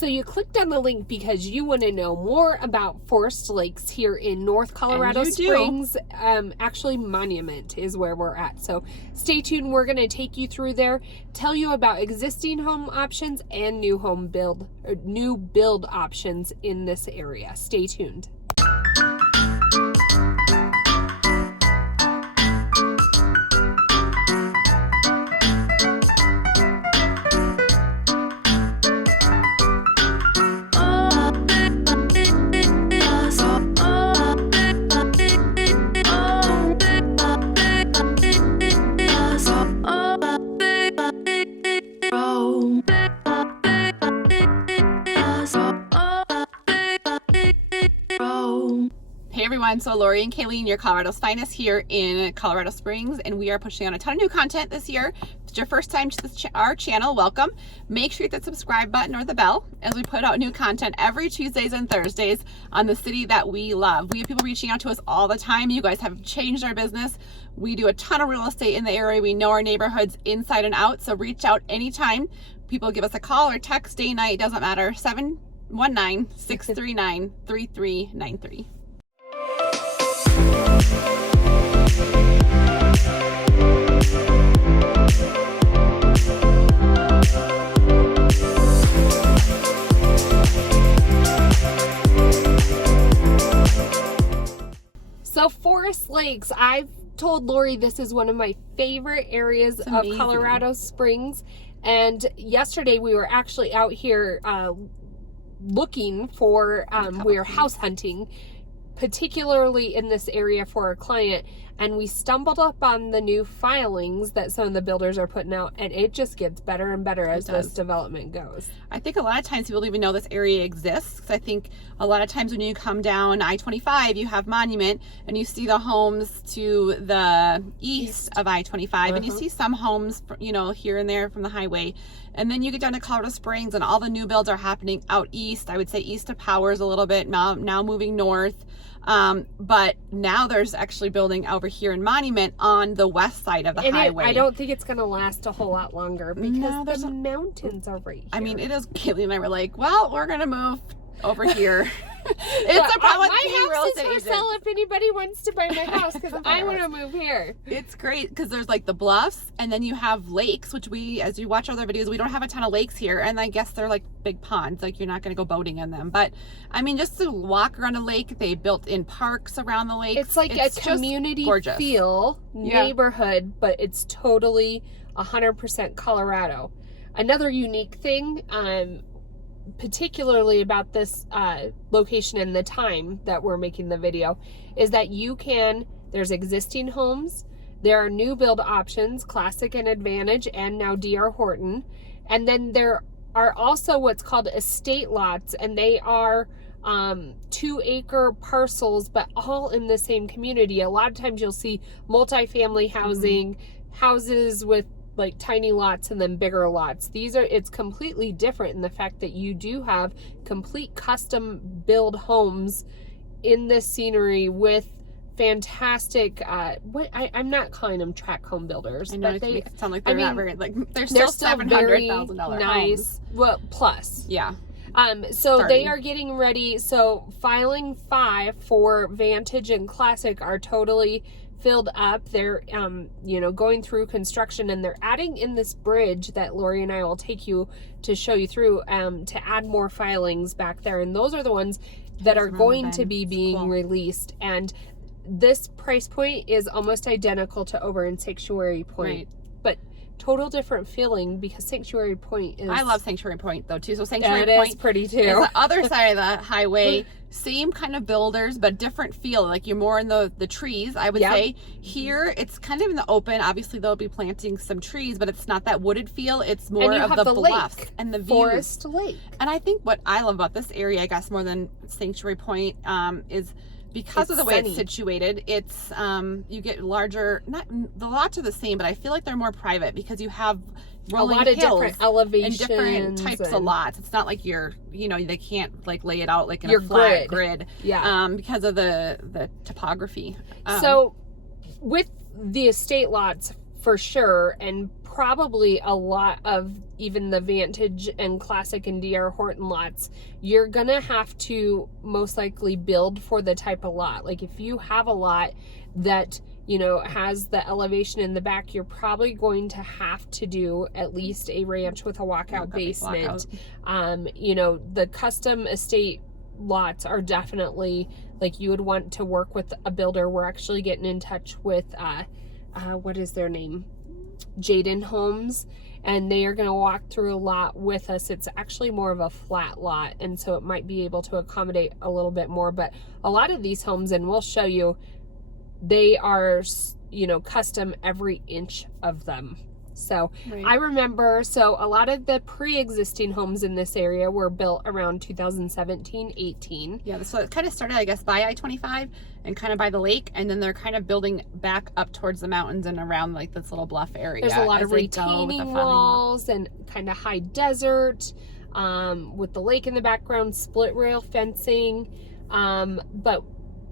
So you clicked on the link because you want to know more about Forest Lakes here in North Colorado Springs. Actually, Monument is where we're at. So stay tuned. We're going to take you through there, tell you about existing home options and new build options in this area. Stay tuned. Hey everyone, so Laurie and Kalene, your Colorado's finest here in Colorado Springs, and we are pushing on a ton of new content this year. If it's your first time to our channel, welcome. Make sure you hit that subscribe button or the bell as we put out new content every Tuesdays and Thursdays on the city that we love. We have people reaching out to us all the time. You guys have changed our business. We do a ton of real estate in the area. We know our neighborhoods inside and out, so reach out anytime. People give us a call or text, day, night, doesn't matter, 719-639-3393. So Forest Lakes, I've told Laurie this is one of my favorite areas of Colorado Springs. And yesterday we were actually out here looking for, we were house hunting, particularly in this area for a client, and we stumbled up on the new filings that some of the builders are putting out, and it just gets better and better as this development goes. I think a lot of times people don't even know this area exists, because I think a lot of times when you come down I-25, you have Monument, and you see the homes to the east of I-25, and you see some homes, you know, here and there from the highway. And then you get down to Colorado Springs, and all the new builds are happening out east. I would say east of Powers a little bit, now moving north. But now there's actually building over here in Monument on the west side of the highway. I don't think it's going to last a whole lot longer because the mountains are right here. I mean, it is. Kalene and I were like, well, we're going to move over here. It's a problem with being real estate agent. My house is for sale if anybody wants to buy my house, because I want to move here. It's great because there's like the bluffs, and then you have lakes, which we, as you watch other videos, we don't have a ton of lakes here, and I guess they're like big ponds, like you're not going to go boating in them. But I mean, just to walk around a lake, they built in parks around the lake. It's like a community feel neighborhood, but it's totally 100% Colorado. Another unique thing, particularly about this location and the time that we're making the video, is that there's existing homes, there are new build options, Classic and Advantage, and now D.R. Horton, and then there are also what's called estate lots, and they are 2-acre parcels, but all in the same community. A lot of times you'll see multifamily housing, houses with like tiny lots and then bigger lots. It's completely different in the fact that you do have complete custom build homes in this scenery with fantastic I'm not calling them tract home builders. I know, but they sound like they're not very, like they're still $700,000 nice homes. Well, plus. Yeah. So they are getting ready. So filing 5 for Vantage and Classic are totally filled up. They're going through construction, and they're adding in this bridge that Laurie and I will take you to show you through to add more filings back there, and those are the ones that are going to be being released. And this price point is almost identical to over in Sanctuary Point, but total different feeling, because Sanctuary Point is... I love Sanctuary Point though too. So Sanctuary Point is pretty too. Is the other side of the highway. Same kind of builders, but different feel. Like you're more in the trees, I would say. Here, it's kind of in the open. Obviously, they'll be planting some trees, but it's not that wooded feel. It's more of the bluffs and the views. Forest Lake. And I think what I love about this area, I guess more than Sanctuary Point, is because of the way it's situated. It's you get larger. Not the lots are the same, but I feel like they're more private because you have rolling a lot of hills different elevations and different types of lots. It's not like they can't like lay it out like in a flat grid. Yeah. Because of the topography. So with the estate lots for sure, and probably a lot of even the Vantage and Classic and DR Horton lots, you're gonna have to most likely build for the type of lot. Like if you have a lot that, you know, has the elevation in the back, you're probably going to have to do at least a ranch with a walkout basement. You know, the custom estate lots are definitely, like, you would want to work with a builder. We're actually getting in touch with what is their name? Jaden Homes, and they are going to walk through a lot with us. It's actually more of a flat lot, and so it might be able to accommodate a little bit more. But a lot of these homes, and we'll show you, they are, you know, custom every inch of them. So I remember, so a lot of the pre-existing homes in this area were built around 2017-18. Yeah, so it kind of started, I guess, by I-25 and kind of by the lake, and then they're kind of building back up towards the mountains and around like this little bluff area. There's a lot of retaining walls and kind of high desert with the lake in the background, split rail fencing. But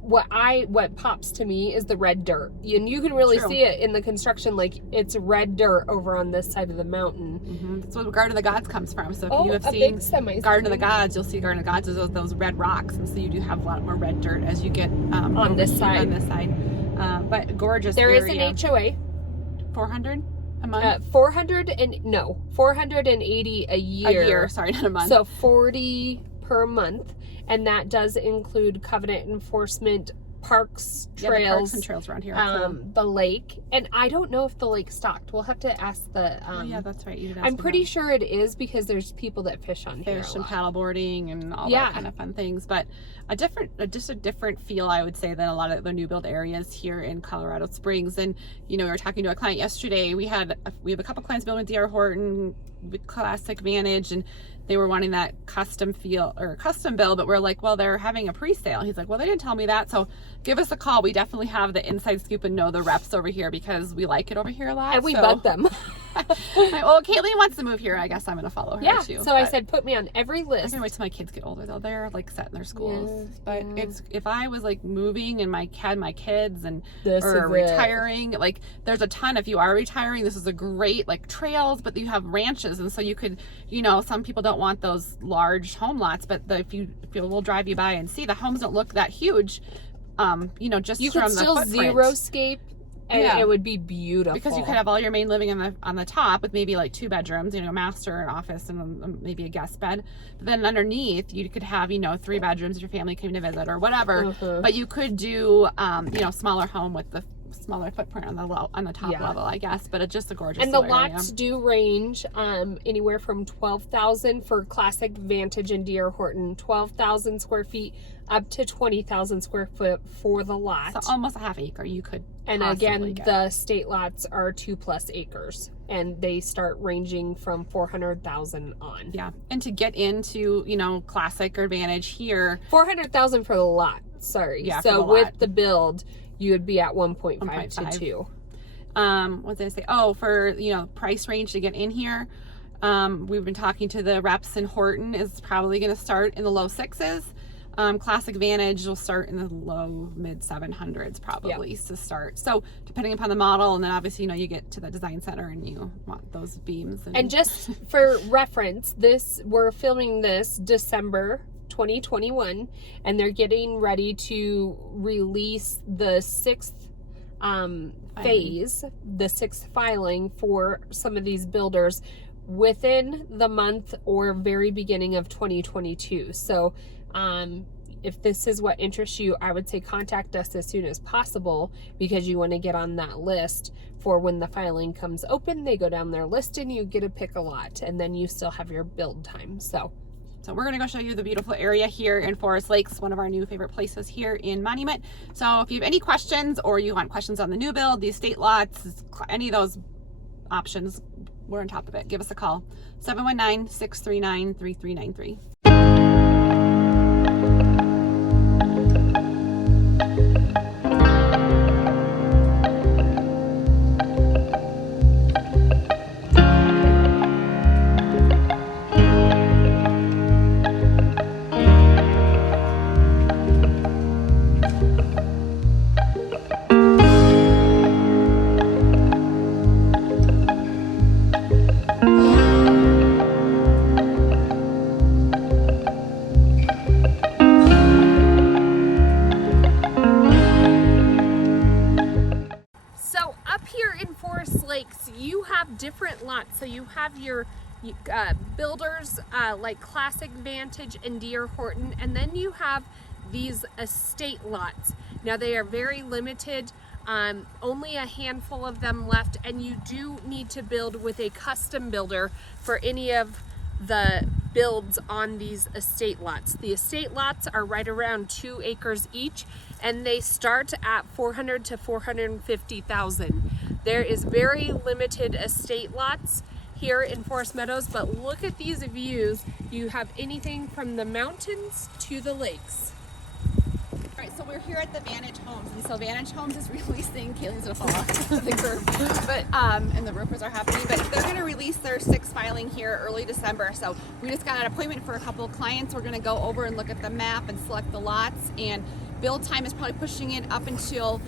what pops to me is the red dirt, and you can really see it in the construction. Like, it's red dirt over on this side of the mountain. That's where Garden of the Gods comes from. So if you have seen Garden of the Gods, you'll see Garden of the Gods is those red rocks, and so you do have a lot more red dirt as you get on this side. But gorgeous. There is an HOA. 400 a month. 480 a year. A year, sorry, not a month. So 40 per month. And that does include covenant enforcement, parks, trails. Yeah, the parks and trails around here. The lake. And I don't know if the lake's stocked. We'll have to ask the... oh, yeah, that's right. You did ask I'm pretty sure it is, because there's people that fish on here. Fish and paddleboarding and all that kind of fun things. But just a different feel, I would say, than a lot of the new build areas here in Colorado Springs. And, you know, we were talking to a client yesterday. We have a couple clients building with DR Horton, Classic, Vantage, and they were wanting that custom feel or custom build, but we're like, well, they're having a pre-sale. He's like, well, they didn't tell me that. So give us a call. We definitely have the inside scoop and know the reps over here, because we like it over here a lot. And we bug them. Well, Kalene wants to move here. I guess I'm going to follow her too. So I said, put me on every list. I can wait till my kids get older though. They're like set in their schools. But it's, if I was like moving and had my kids and or retiring, like there's a ton. If you are retiring, this is a great like trails, but you have ranches, and so you could, you know, some people don't want those large home lots, but we'll drive you by and see the homes don't look that huge. You know, just you from could still the footprint. Xeriscape. And it would be beautiful. Because you could have all your main living on the top with maybe like 2 bedrooms, you know, master, an office, and maybe a guest bed. But then underneath, you could have, you know, 3 bedrooms if your family came to visit or whatever. But you could do, you know, smaller home with the smaller footprint on the top level, I guess. But it's just a gorgeous And the area. lots do range anywhere from 12,000 for Classic, Vantage, and DR Horton, 12,000 square feet up to 20,000 square foot for the lot. So almost a half acre you could. And again, the state lots are 2+ acres, and they start ranging from 400,000 on. Yeah, and to get into, you know, Classic or Vantage here, 400,000 for the lot. Sorry. Yeah. So with the build, you would be at 1.5 to 2. What did I say? Oh, for, you know, price range to get in here. We've been talking to the reps in Horton. Is probably going to start in the low 6s. Classic Vantage will start in the low mid 700s probably to start. So depending upon the model, and then obviously, you know, you get to the design center and you want those beams. And just for reference, we're filming this December 2021, and they're getting ready to release the 6th phase, the 6th filing for some of these builders within the month or very beginning of 2022. So if this is what interests you, I would say contact us as soon as possible, because you want to get on that list for when the filing comes open. They go down their list and you get to pick a lot, and then you still have your build time. So we're going to go show you the beautiful area here in Forest Lakes, one of our new favorite places here in Monument. So if you have any questions, or you want questions on the new build, the estate lots, any of those options, we're on top of it. Give us a call, 719-639-3393. different lots. So you have your builders like Classic, Vantage, and D.R. Horton, and then you have these estate lots. Now they are very limited, only a handful of them left, and you do need to build with a custom builder for any of the builds on these estate lots. The estate lots are right around 2 acres each, and they start at $400,000 to $450,000. There is very limited estate lots here in Forest Meadows, but look at these views. You have anything from the mountains to the lakes. All right, so we're here at the Vantage Homes, and so Vantage Homes is releasing, Kaylee's gonna fall off the curb, but and the roofers are happy, but they're gonna release their 6th filing here early December. So we just got an appointment for a couple of clients. We're gonna go over and look at the map and select the lots, and build time is probably pushing it up until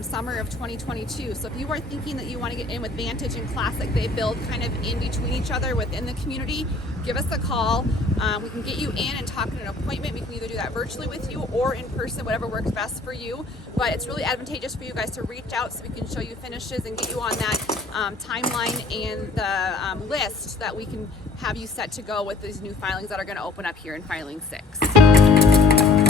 summer of 2022. So if you are thinking that you want to get in with Vantage and Classic, they build kind of in between each other within the community, give us a call. We can get you in and talk at an appointment. We can either do that virtually with you or in person, whatever works best for you. But it's really advantageous for you guys to reach out so we can show you finishes and get you on that timeline and the list that we can have you set to go with these new filings that are going to open up here in filing 6.